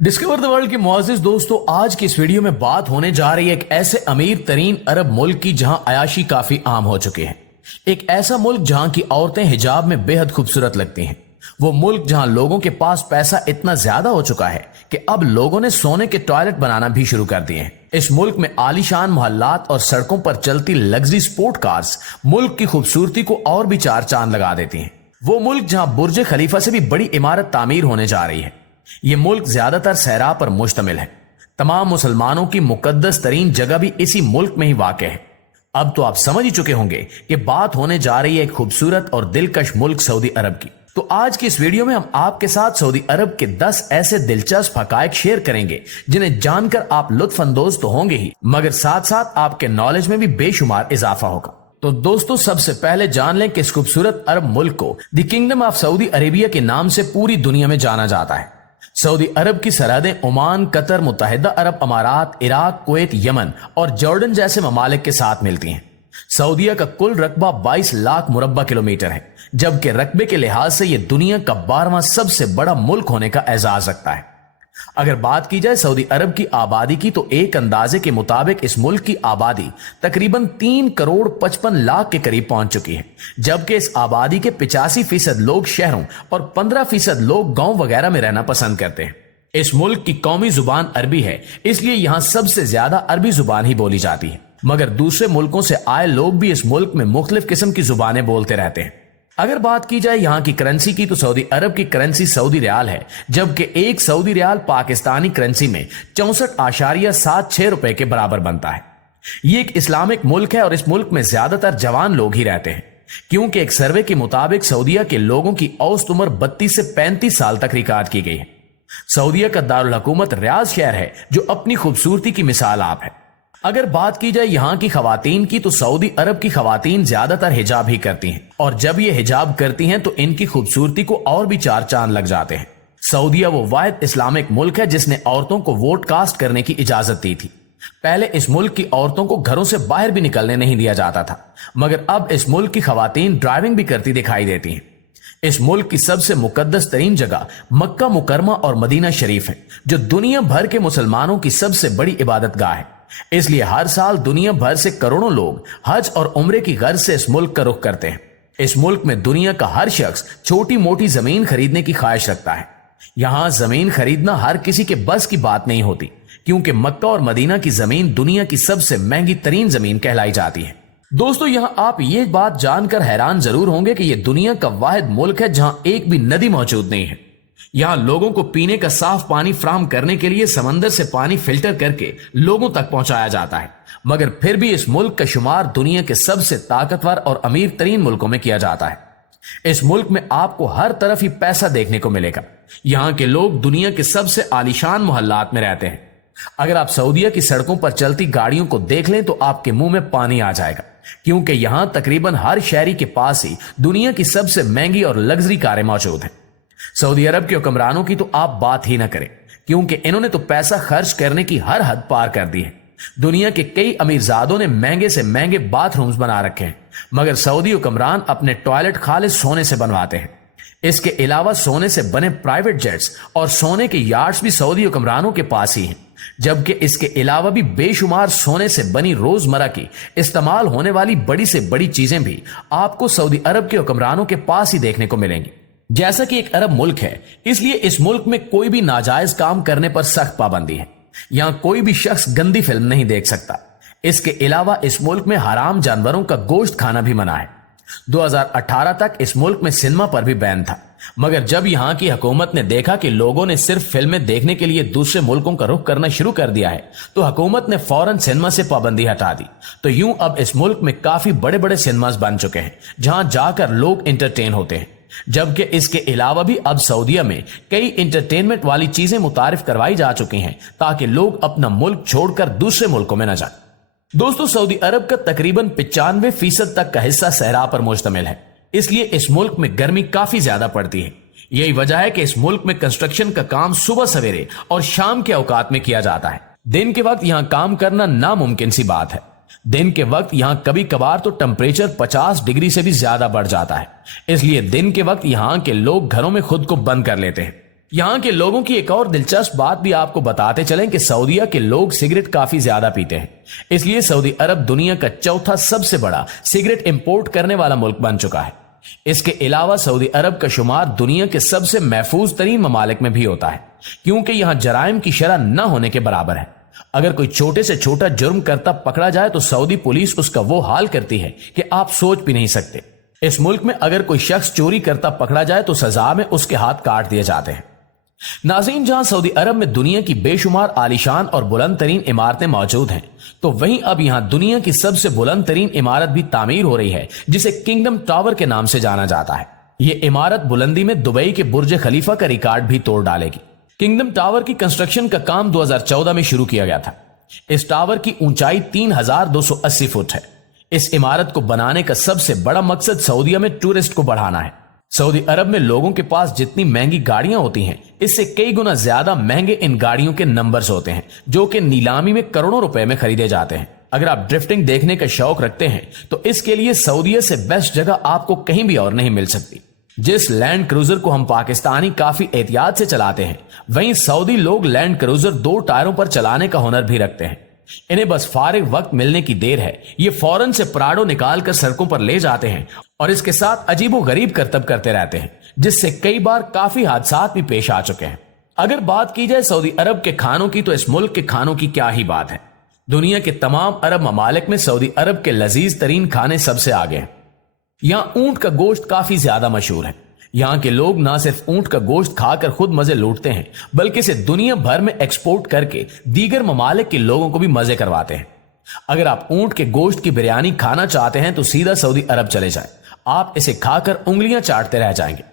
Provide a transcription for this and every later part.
Discover the world के मुआजिज दोस्तों, आज की इस वीडियो में बात होने जा रही है एक ऐसे अमीर तरीन अरब मुल्क की जहां अयाशी काफी आम हो चुके हैं। एक ऐसा मुल्क जहां की औरतें हिजाब में बेहद खूबसूरत लगती हैं। वो मुल्क जहां लोगों के पास पैसा इतना ज्यादा हो चुका है कि अब लोगों ने सोने के टॉयलेट बनाना भी शुरू कर दिए हैं। इस मुल्क में आलीशान मोहल्लात और सड़कों पर चलती लग्जरी स्पोर्ट कार्स मुल्क की खूबसूरती को और भी चार चांद लगा देती हैं। वो मुल्क जहां बुर्ज खलीफा से भी बड़ी इमारत तामीर होने जा रही है। ये मुल्क ज्यादातर सहरा पर मुश्तमिल है। तमाम मुसलमानों की मुकद्दस तरीन जगह भी इसी मुल्क में ही वाक़ है। अब तो आप समझ ही चुके होंगे कि बात होने जा रही है एक खूबसूरत और दिलकश मुल्क सऊदी अरब की। तो आज की इस वीडियो में हम आपके साथ सऊदी अरब के 10 ऐसे दिलचस्प हकायक शेयर करेंगे जिन्हें जानकर आप लुत्फ अंदोज तो होंगे ही, मगर साथ साथ आपके नॉलेज में भी बेशुमार इजाफा होगा। तो दोस्तों, सबसे पहले जान लें कि इस खूबसूरत अरब मुल्क को the kingdom of Saudi Arabia के नाम से पूरी दुनिया में जाना जाता है। सऊदी अरब की सरहदें ओमान, कतर, मुत्तहिदा अरब अमारात, इराक, कुवैत, यमन और जॉर्डन जैसे ममालिक के साथ मिलती हैं। सऊदीया का कुल रकबा 22 लाख मुरब्बा किलोमीटर है, जबकि रकबे के लिहाज से यह दुनिया का 12वां सबसे बड़ा मुल्क होने का एजाज रखता है। अगर बात की जाए सऊदी अरब की आबादी की, तो एक अंदाजे के मुताबिक इस मुल्क की आबादी तकरीबन 3 करोड़ 55 लाख के करीब पहुंच चुकी है, जबकि इस आबादी के 85% लोग शहरों और 15% लोग गांव वगैरह में रहना पसंद करते हैं। इस मुल्क की कौमी जुबान अरबी है, इसलिए यहां सबसे ज्यादा अरबी जुबान ही बोली जाती है, मगर दूसरे मुल्कों से आए लोग भी इस मुल्क में मुख्तलिफ किस्म की जुबानें बोलते रहते हैं। अगर बात की जाए यहां की करेंसी की, तो सऊदी अरब की करेंसी सऊदी रियाल है, जबकि एक सऊदी रियाल पाकिस्तानी करेंसी में 64.76 रुपए के बराबर बनता है। ये एक इस्लामिक मुल्क है और इस मुल्क में ज्यादातर जवान लोग ही रहते हैं, क्योंकि एक सर्वे के मुताबिक सऊदीया के लोगों की औसत उम्र 32 से 35 साल तक रिकॉर्ड की गई है। सऊदीया का दारुल हुकूमत रियाद शहर है, जो अपनी खूबसूरती की मिसाल आप है। अगर बात की जाए यहां की खवातीन की, तो सऊदी अरब की खवातीन ज्यादातर हिजाब ही करती हैं, और जब ये हिजाब करती हैं तो इनकी खूबसूरती को और भी चार चांद लग जाते हैं। सऊदीया वो वाहिद इस्लामिक मुल्क है जिसने औरतों को वोट कास्ट करने की इजाजत दी थी। पहले इस मुल्क की औरतों को घरों से बाहर भी निकलने नहीं दिया जाता था, मगर अब इस मुल्क की खवातीन ड्राइविंग भी करती दिखाई देती हैं। इस मुल्क की सबसे मुकद्दस तरीन जगह मक्का मुकरमा और मदीना शरीफ है, जो दुनिया भर के मुसलमानों की सबसे बड़ी इबादत गाह है। इसलिए हर साल दुनिया भर से करोड़ों लोग हज और उम्रे की गर्ज से इस मुल्क का रुख करते हैं। इस मुल्क में दुनिया का हर शख्स छोटी मोटी जमीन खरीदने की ख्वाहिश रखता है। यहां जमीन खरीदना हर किसी के बस की बात नहीं होती, क्योंकि मक्का और मदीना की जमीन दुनिया की सबसे महंगी तरीन जमीन कहलाई जाती है। दोस्तों, यहां आप ये बात जानकर हैरान जरूर होंगे कि यह दुनिया का वाहिद मुल्क है जहां एक भी नदी मौजूद नहीं है। यहां लोगों को पीने का साफ पानी फराहम करने के लिए समंदर से पानी फिल्टर करके लोगों तक पहुंचाया जाता है, मगर फिर भी इस मुल्क का शुमार दुनिया के सबसे ताकतवर और अमीर तरीन मुल्कों में किया जाता है। इस मुल्क में आपको हर तरफ ही पैसा देखने को मिलेगा। यहां के लोग दुनिया के सबसे आलीशान मोहल्लात में रहते हैं। अगर आप सऊदीया की सड़कों पर चलती गाड़ियों को देख लें तो आपके मुंह में पानी आ जाएगा, क्योंकि यहां तकरीबन हर शहरी के पास ही दुनिया की सबसे महंगी और लग्जरी कारें मौजूद हैं। सऊदी अरब के हुक्मरानों की तो आप बात ही ना करें, क्योंकि इन्होंने तो पैसा खर्च करने की हर हद पार कर दी है। दुनिया के कई अमीरजादों ने महंगे से महंगे बाथरूम्स बना रखे हैं, मगर सऊदी हुक्मरान अपने टॉयलेट खालिस सोने से बनवाते हैं। इसके अलावा सोने से बने प्राइवेट जेट्स और सोने के यार्ड्स भी सऊदी हुक्मरानों के पास ही हैं, जबकि इसके अलावा भी बेशुमार सोने से बनी रोजमर्रा की इस्तेमाल होने वाली बड़ी से बड़ी चीजें भी आपको सऊदी अरब के हुक्मरानों के पास ही देखने को मिलेंगी। जैसा कि एक अरब मुल्क है, इसलिए इस मुल्क में कोई भी नाजायज काम करने पर सख्त पाबंदी है। यहां कोई भी शख्स गंदी फिल्म नहीं देख सकता। इसके अलावा इस मुल्क में हराम जानवरों का गोश्त खाना भी मना है। 2018 तक इस मुल्क में सिनेमा पर भी बैन था, मगर जब यहां की हुकूमत ने देखा कि लोगों ने सिर्फ फिल्में देखने के लिए दूसरे मुल्कों का रुख करना शुरू कर दिया है, तो हुकूमत ने फौरन सिनेमा से पाबंदी हटा दी। तो यूं अब इस मुल्क में काफी बड़े बड़े सिनेमास बन चुके हैं, जहां जाकर लोग इंटरटेन होते हैं। जबकि इसके अलावा भी अब सऊदीया में कई इंटरटेनमेंट वाली चीजें मुतारिफ करवाई जा चुकी हैं, ताकि लोग अपना मुल्क छोड़कर दूसरे मुल्कों में न जाएं। दोस्तों, सऊदी अरब का तकरीबन 95% तक का हिस्सा सहरा पर मुश्तमिल है, इसलिए इस मुल्क में गर्मी काफी ज्यादा पड़ती है। यही वजह है कि इस मुल्क में कंस्ट्रक्शन का काम सुबह सवेरे और शाम के औकात में किया जाता है। दिन के वक्त यहां काम करना नामुमकिन सी बात है। दिन के वक्त यहां कभी कभार तो टेम्परेचर 50 डिग्री से भी ज्यादा बढ़ जाता है, इसलिए दिन के वक्त यहां के लोग घरों में खुद को बंद कर लेते हैं। यहाँ के लोगों की एक और दिलचस्प बात भी आपको बताते चलें कि सऊदीया के लोग सिगरेट काफी ज्यादा पीते हैं, इसलिए सऊदी अरब दुनिया का चौथा सबसे बड़ा सिगरेट इंपोर्ट करने वाला मुल्क बन चुका है। इसके अलावा सऊदी अरब का शुमार दुनिया के सबसे महफूज तरीन ममालिक में भी होता है, क्योंकि यहां जराइम की शरह न होने के बराबर है। अगर कोई छोटे से छोटा जुर्म करता पकड़ा जाए तो सऊदी पुलिस उसका वो हाल करती है कि आप सोच भी नहीं सकते। इस मुल्क में अगर कोई शख्स चोरी करता पकड़ा जाए तो सजा में उसके हाथ काट दिए जाते हैं। नाज़रीन, जहां सऊदी अरब में दुनिया की बेशुमार आलीशान और बुलंद तरीन इमारतें मौजूद हैं, तो वहीं अब यहां दुनिया की सबसे बुलंद तरीन इमारत भी तामीर हो रही है, जिसे किंगडम टावर के नाम से जाना जाता है। यह इमारत बुलंदी में दुबई के बुर्ज खलीफा का रिकॉर्ड भी तोड़ डालेगी। किंगडम टावर की कंस्ट्रक्शन का काम 2014 में शुरू किया गया था। इस टावर की ऊंचाई 3280 फुट है। इस इमारत को बनाने का सबसे बड़ा मकसद सऊदीया में टूरिस्ट को बढ़ाना है। सऊदी अरब में लोगों के पास जितनी महंगी गाड़ियां होती हैं, इससे कई गुना ज्यादा महंगे इन गाड़ियों के नंबर्स होते हैं, जो कि नीलामी में करोड़ों रुपए में खरीदे जाते हैं। अगर आप ड्रिफ्टिंग देखने का शौक रखते हैं तो इसके लिए सऊदीया से बेस्ट जगह आपको कहीं भी और नहीं मिल सकती। जिस लैंड क्रूजर को हम पाकिस्तानी काफी एहतियात से चलाते हैं, वहीं सऊदी लोग लैंड क्रूजर 2 टायरों पर चलाने का हुनर भी रखते हैं। इन्हें बस फारिग वक्त मिलने की देर है, ये फौरन से प्राडो निकाल कर सड़कों पर ले जाते हैं और इसके साथ अजीबो गरीब करतब करते रहते हैं, जिससे कई बार काफी हादसात भी पेश आ चुके हैं। अगर बात की जाए सऊदी अरब के खानों की, तो इस मुल्क के खानों की क्या ही बात है। दुनिया के तमाम अरब ममालिक में सऊदी अरब के लजीज तरीन खाने सबसे आगे हैं। यहां ऊंट का गोश्त काफी ज्यादा मशहूर है। यहां के लोग ना सिर्फ ऊंट का गोश्त खाकर खुद मजे लूटते हैं, बल्कि इसे दुनिया भर में एक्सपोर्ट करके दीगर ममालिक के लोगों को भी मजे करवाते हैं। अगर आप ऊंट के गोश्त की बिरयानी खाना चाहते हैं तो सीधा सऊदी अरब चले जाएं। आप इसे खाकर उंगलियां चाटते रह जाएंगे।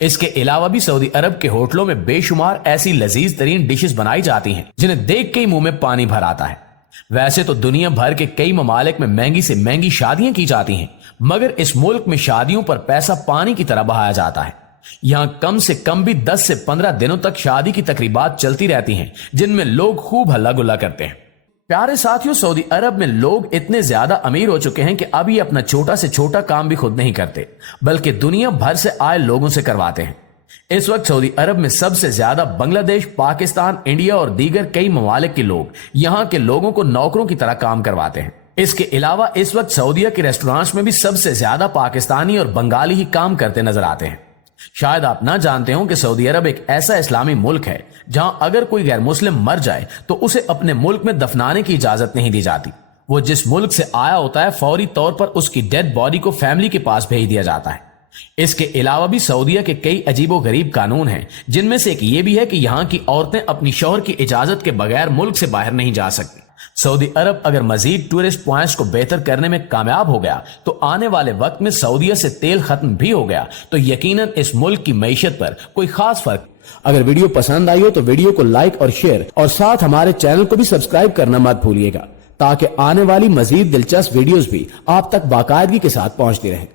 इसके अलावा भी सऊदी अरब के होटलों में बेशुमार ऐसी लजीज तरीन डिशेस बनाई जाती हैं जिन्हें देख के ही मुंह में पानी भर आता है। वैसे तो दुनिया भर के कई ममालिक में महंगी से महंगी शादियां की जाती हैं, मगर इस मुल्क में शादियों पर पैसा पानी की तरह बहाया जाता है। यहां कम से कम भी 10 से 15 दिनों तक शादी की तकरीबात चलती रहती हैं, जिनमें लोग खूब हल्ला गुल्ला करते हैं। प्यारे साथियों, सऊदी अरब में लोग इतने ज्यादा अमीर हो चुके हैं कि अब ये अपना छोटा से छोटा काम भी खुद नहीं करते, बल्कि दुनिया भर से आए लोगों से करवाते हैं। इस वक्त सऊदी अरब में सबसे ज्यादा बांग्लादेश, पाकिस्तान, इंडिया और दीगर कई ममालिक के लोग यहां के लोगों को नौकरों की तरह काम करवाते हैं। इसके अलावा इस वक्त सऊदीया के रेस्टोरेंट्स में भी सबसे ज्यादा पाकिस्तानी और बंगाली ही काम करते नजर आते हैं। शायद आप ना जानते हो कि सऊदी अरब एक ऐसा इस्लामी मुल्क है जहां अगर कोई गैर मुस्लिम मर जाए तो उसे अपने मुल्क में दफनाने की इजाजत नहीं दी जाती। वो जिस मुल्क से आया होता है, फौरी तौर पर उसकी डेड बॉडी को फैमिली के पास भेज दिया जाता है। इसके अलावा भी सऊदीया के कई अजीबो गरीब कानून हैं, जिनमें से एक ये भी है कि यहां की औरतें अपनी शौहर की इजाजत के बगैर मुल्क से बाहर नहीं जा सकती। सऊदी अरब अगर मजीद टूरिस्ट पॉइंट्स को बेहतर करने में कामयाब हो गया तो आने वाले वक्त में सऊदीया से तेल खत्म भी हो गया तो यकीनन इस मुल्क की मईशत पर कोई खास फर्क। अगर वीडियो पसंद आई हो तो वीडियो को लाइक और शेयर और साथ हमारे चैनल को भी सब्सक्राइब करना मत भूलिएगा, ताकि आने वाली मजीद दिलचस्प वीडियोस भी आप तक बाकायदगी के साथ पहुंचती रहे।